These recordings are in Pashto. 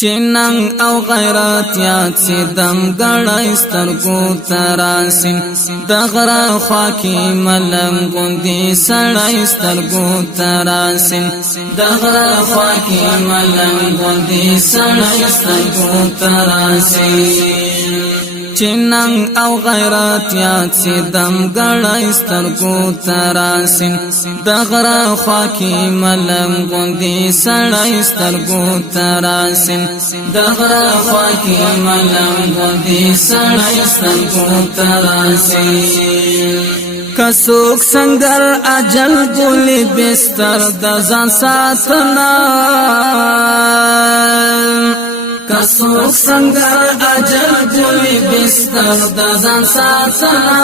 چننگ او غیرت یاد سی دم گڑای سترگو تراسم دغرا خواکی ملنگ گندی سڑای سترگو تراسم دغرا خواکی ملنگ گندی سڑای سترگو تراسم چننگ او غیرت یاد سی دم گڑای سترگو تراسم دغرا خواکی ملنگ گندی سڑای سترگو تراسم دغرا خواکی ملنگ گندی سڑای سترگو تراسم کسوک سنگر اجل بولی بستر دزان ساتنا کسوک سنگر اجل بولی بستر دزان ساتنا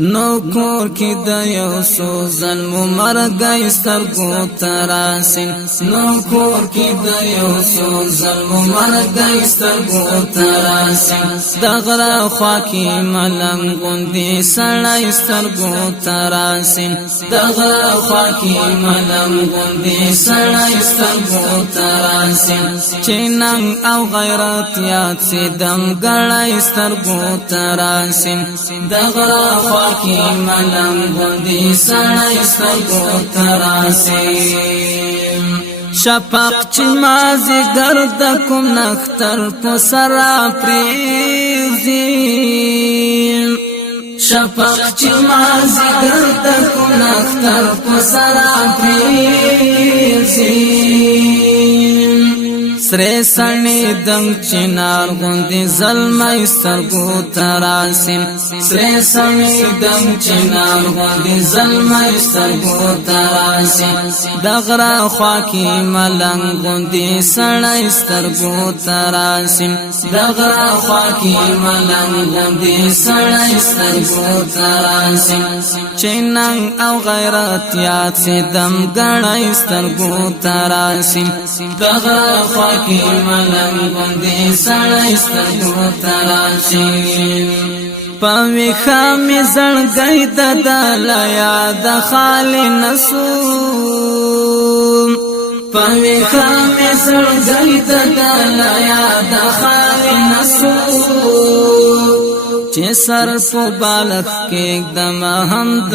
نو کور کی د یو سو ظلم مرګ سترګو تراسم نو کور کی د یو سو ظلم مرګ سترګو تراسم دغرا خواکی ملنګ غوندي سړی سترګو تراسم دغرا خواکی ملنګ غوندي سړی سترګو تراسم چننګ او غیرت یاد سي دم ګړای سترګو تراسم دغرا کی ملنگ گندی سڑای سترگو تراسم شپق چی مازی گرد کم نختر پسرا پریزیم شپق چی مازی گرد کم نختر پسرا پریزیم سره سنی دنگ چنار غندی ظلمای سترگو تراسم سره سنی دنگ چنار غندی ظلمای سترگو تراسم دغرا خواکی ملنگ غندی سړی سترگو تراسم دغرا خواکی ملنگ غندی سړی سترگو تراسم چننگ او غیرت یاد سی دم گړای سترگو تراسم دغرا خواکی کی ملنگ گندی سڑای سترگو تراسم پاوی خامی زړګی د دلیا د خالی نسوم پاوی خامی زړګی د دلیا د خالی نسوم چې سر په بالغ کې دم هم د